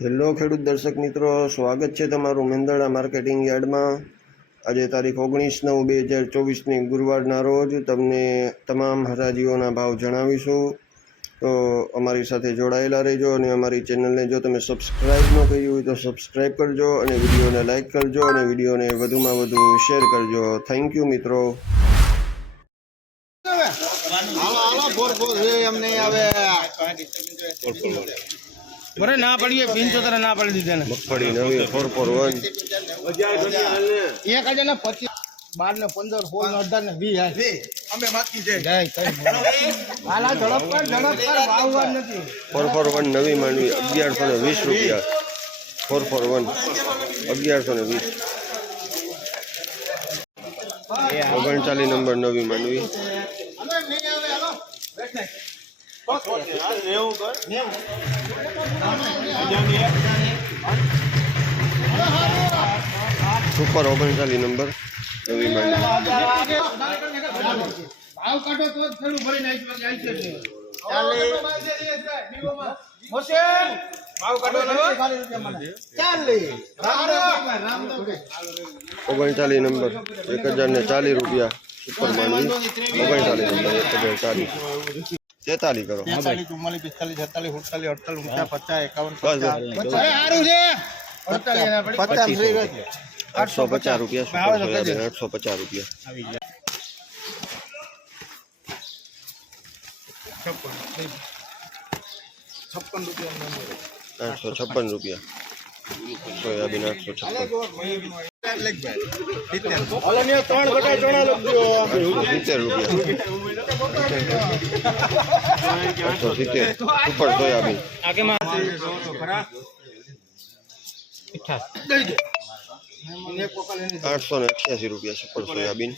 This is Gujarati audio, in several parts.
હેલો ખેડૂત દર્શક મિત્રો, સ્વાગત છે તમારું મેંદરડા માર્કેટિંગ યાર્ડમાં। આજે તારીખ 19/9/2024ની ગુરુવારના રોજ તમને તમામ હરાજીઓના ભાવ જણાવીશું। તો અમારી સાથે જોડાયેલા રહેજો અને અમારી ચેનલને જો તમે સબસ્ક્રાઈબ ન કરી હોય તો સબસ્ક્રાઈબ કરજો અને વિડીયોને લાઇક કરજો અને વિડીયોને વધુમાં વધુ શેર કરજો। થેન્ક યુ મિત્રો। बरे ना पड़िए 75 ना पड़ दीजिए ना મગફળી નવી 441 एक हजार ना 25 12 ने 15 16 ने 18 ने 20 અમે માકી છે જાય કઈ આલા ઝડપ પર વાવવા નથી 441 નવી માંડવી 1120 રૂપિયા। 441 1120। 39 નંબર નવી માંડવી 39 નંબર નવી માંડવી। ભાવ કાઢો તો થોડું ભરી નાખી જાય છે ચાલે હોસેન ભાવ કાઢો ને ચાલે રામ 39 નંબર 1040 રૂપિયા સુપર માંડવી। 39 નંબર 1040 43 કરો। 43 44 45 46 47 48 49 50 51 બસ સારું છે 850 રૂપિયા સુપર સોયાબીન 850 રૂપિયા। 856 રૂપિયા સોયાબીન 856 સુપર સોયાબીન 888 રૂપિયા સુપર સોયાબીન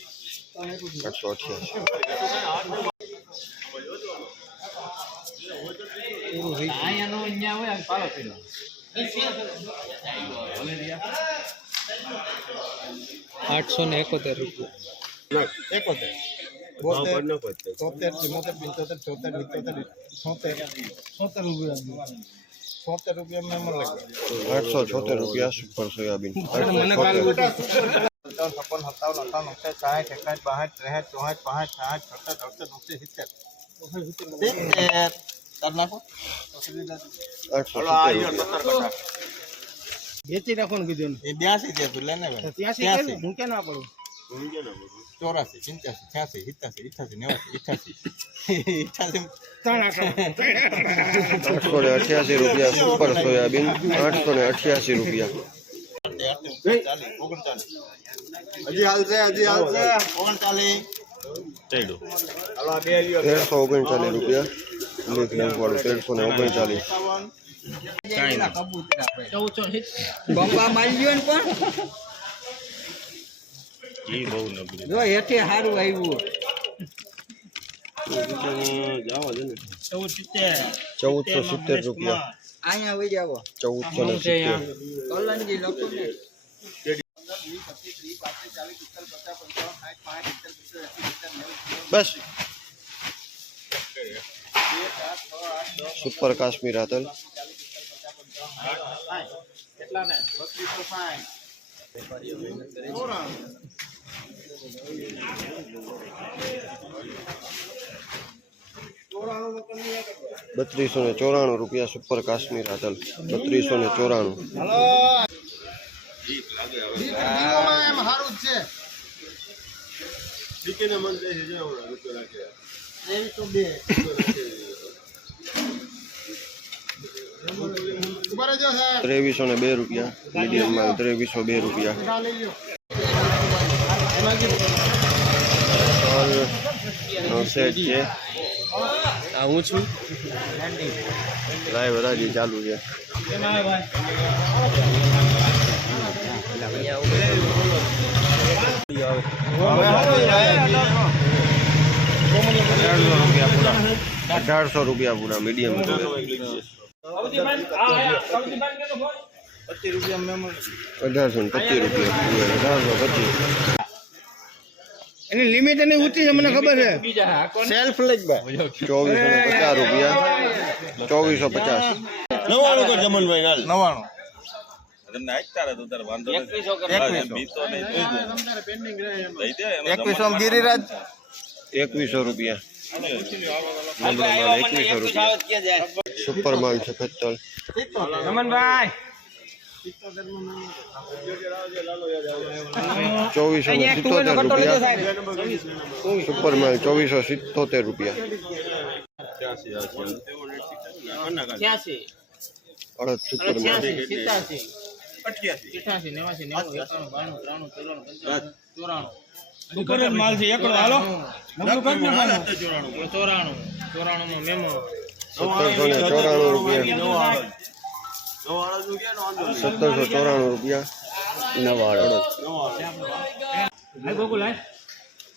888। રૂપિયા સુપર સોયાબીન 870 બેચી રાખો ને કીધું એ 82 દે તું લેને 83 હું કે ના પડું 84 85 86 87 88 રૂપિયા સુપર સોયાબીન 888 રૂપિયા। હજી હાલશે 39 1339 રૂપિયા વાળું 1339। બમ્બા મારી ગયો ને પણ જો હેઠે સારું આવ્યું 1470 રૂપિયા। અહીંયા આવી જાવ 1470 કલંજી લખો ને બસ સુપર કાશ્મીર હાતલ 3294 રૂપિયા સુપર કાશ્મીર હાતલ 2302 રૂપિયા મીડિયમ માલ 2302 રૂપિયા। નો સેટ છે આ હું છું લાઈવ હરાજી ચાલુ છે। 1800 રૂપિયા પૂરા મીડિયમ 1825 રૂપિયા 1825। એની લિમિટ એની ઊંચી છે મને ખબર છે સેલ્ફ લઈ ભાઈ 2450 રૂપિયા 2450 99 કર જમનભાઈ હાલ 21 ગિરિરાજ 2100 રૂપિયા નંબર માલ 2100 રૂપિયા સુપર માલ છે પિત્તળ રમણભાઈ 2477 રૂપિયા સુપર માલ 2477 રૂપિયા 86 અડદ સુપર માલ 87 88 89 90 માલ છે એકડો હાલો 94 માં મેમો 1794 રૂપિયા 1794 રૂપિયા નવા અડદ ગોકુલ હે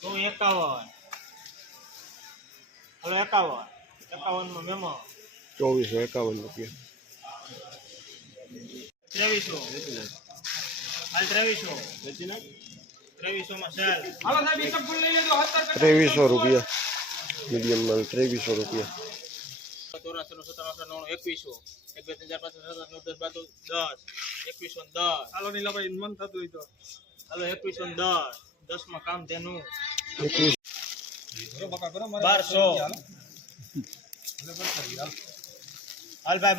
તો 51 હલો 51 માં મેમો 2451 રૂપિયા 2300 હાલ 2300 માં સેલ હાલો સાહેબ એક ફૂલ લઈ લેજો 2300 રૂપિયા મીડિયમ માલ 2300 રૂપિયા 24 હાલો નીલાભાઈ મન થતું હોય તો હાલો 2110 10 માં કામ તેનું 1200 હાલ ભાઈ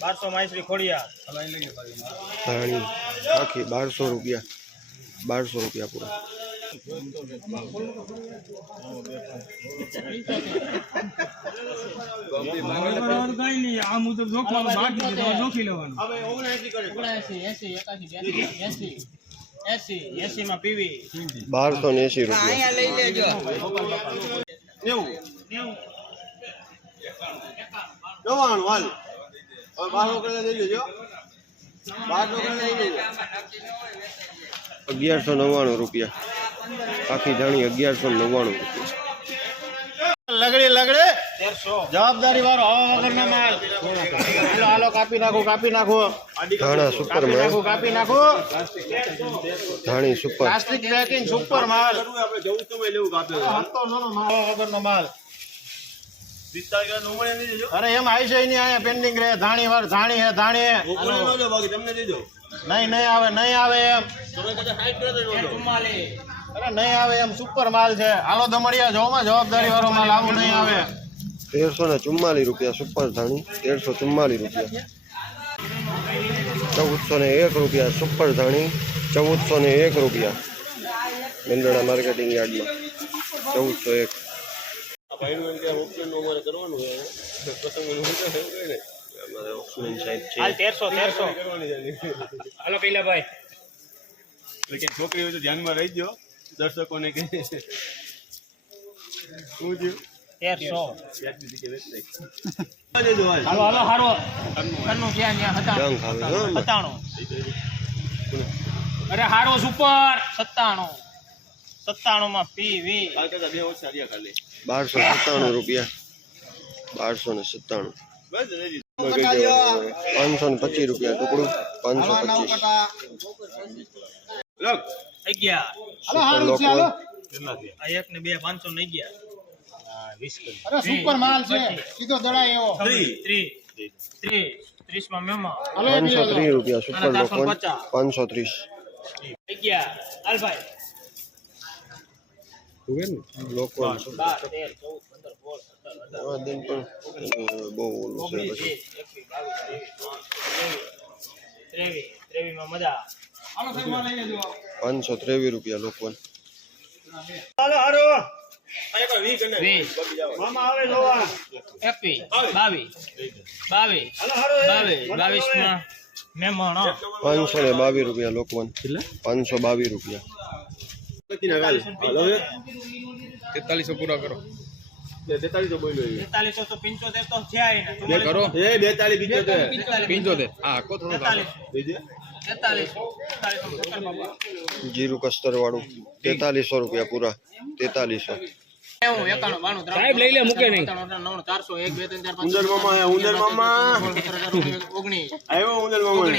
1200 માં આઈશ્રી ખોડિયા ધાણી આખી 1200 રૂપિયા 1200 રૂપિયા પૂરા આ મુજબ જોખવાનું બાકી છે જોખી લેવાનું હવે 79 માં પીવી 1280 રૂપિયા અહીંયા લઈ લેજો 90 હાલ હવે 12 કરે લઈ લેજો 12 કરે લઈ લેજો 1199 રૂપિયા આખી ધાણી 1199 રૂપિયા લગડી લગડે 1300 જવાબદારી વાળો હવા વગરના માલ હાલો કાપી નાખો ધાણા સુપર માલ કાપી નાખો ધાણી સુપર પ્લાસ્ટિક પેકિંગ સુપર માલ આપણે જવું તો લેવું કાપે હવા વગરનો માલ અરે એમ આવી છે નહીં અહીંયા પેન્ડિંગ રહે ધાણી વાર ધાણી હે ધાણી નહીં આવે એમ અરે નહીં આવે એમ સુપર માલ છે હાલો દમડિયા જોમાં જવાબદારી વાળો માલ આવું નહીં આવે 1344 રૂપિયા સુપર ધાણી 1344 રૂપિયા 1401 રૂપિયા સુપર ધાણી 1401 રૂપિયા મેંદરડા માર્કેટિંગ યાર્ડમાં 1401 હાલ 1300 હાલો પેલા ભાઈ છોકરી હોય તો ધ્યાનમાં રહી ગયો દર્શકોને કે શું થયું 1300 હાલો હારો કન્નું ક્યાં હતા જંગ આવે હો 97 અરે હારો સુપર 97 માં પીવી 1297 રૂપિયા 1297 525 રૂપિયા ટુકડું 525 11 લોકો આ એક ને બે 500 ને 11 અરે સુપર માલ છે સીધો દડાય એવો 30 માં મેમો 530 રૂપિયા સુપર લોકો 530 11 હાલ ભાઈ લોકો 12 13 14 15 16 આ દિન પણ બહુ ઓલું છે પછી 23 માં મજા 523 રૂપિયા લોકો હાલો હારો 20 મામા આવે જોવા 21 22 માં મેમણો 522 રૂપિયા લોકો 522 રૂપિયા 4300 પૂરા કરો 4300 બોલ્યો 4300 તો 75 તો છે આઈ બે કરો એ 42 75 હા કો થોડું 43 જીરું કસ્તર વાળું 4300 રૂપિયા પૂરા 4300 સાહેબ લઈ લે મૂકે નહીં 400 1 2 3 4 5 ઉંદર મામા 19 આવ્યો ઉંદર મામા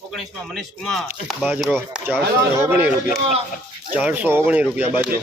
19 માં મનીષ કુમાર બાજરો 419 રૂપિયા 419 રૂપિયા બાજરો